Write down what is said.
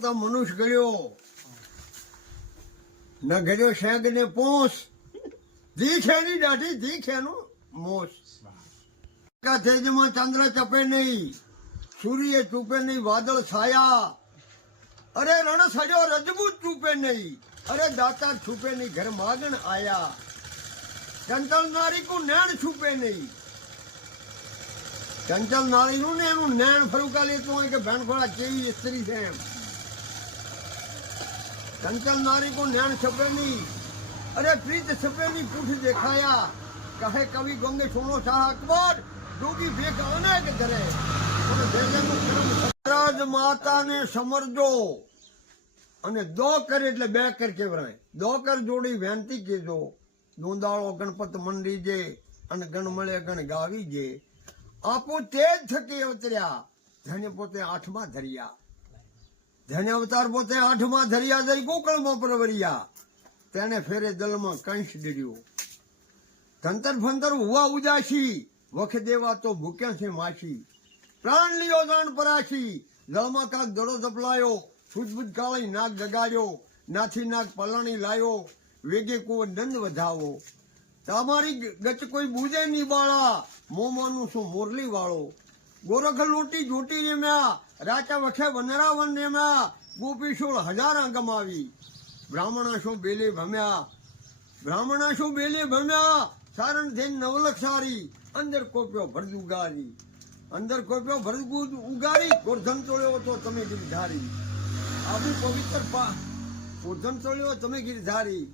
મનુષ્ય ગળ્યો ન ગળ્યો શેગ ને પોસ દીખ એની દાઢી દીખ એનું મોસ તેજમાં ચંદ્ર ચપે નહીં, સૂર્ય ચૂપે નહીં, વાદળ છાયા, અરે રણ સજો રજબૂત ચૂપે નહીં, અરે દાતાર છૂપે નહીં, ઘર માગણ આયા, ચંચલ નારી કો નૈણ છૂપે નહીં. ચંચલ નારીનું ને એનું નૈણ ફરુકા લેતું હોય કે ભેણખોડા કેવી સ્ત્રી છે એમ. ચંચલ નારી કો નૈણ છપે નહીં, અરે પ્રીત છપે નહીં, પૂઠ દેખાયા, કહે કવિ ગંગે સોનો શાહ અકબર, ડૂબી ભેગ અનેક ધરે. રાજ માતાને સમરજો અને દો કર એટલે બે કર કેવરાય. દો કર જોડી વેનતી કેજો, દોંદાળો ગણપત મંડી જે અને ગણ મળે ગણ ગાવી જે. આપો તેજ થકી અવતર્યા, ધન્ય પોતે આઠમાં ધર્યા, ધન્ય અવતાર પોતે આઠમાં ધર્યા, જઈ ગોકળમાં પરવર્યા, તેને ફેરે દલમાં કંશ ડર્યો. ધંતર ફંતર હુવા ઉજાશી, વખ દેવા તો ભૂક્યા છે માસી. પ્રાણ લિયો દાણ પરાશી, જળમાં કાક દડો દપલાયો, સુજબુજ કાળી નાગ જગાડ્યો, નાથી નાગ પલાણી લાયો, વેગે કુંવર દંડ વધાવો. તમારી ગચ કોઈ બુજે ની બાળા, મોમાનું શું મોરલી વાળો. ગોરખ લોટી જોટી રેમ્યા, રાચા વખે વનરાવન રેમ્યા, ગોપી સોળ હજારા ગમાવી. બ્રાહ્મણા શું બેલે ભમ્યા, બ્રાહ્મણા શું બેલે ભમ્યા, સારણ થઈને નવલખ સારી, અંદર કોપ્યો ભરદ ઉગારી, અંદર કોપ્યો ભરદ ઉગારી, ગોરધન તોડ્યો તો તમે ગીરધારી. આવું પવિત્ર ગોરધન તોડ્યો તમે ગીરધારી.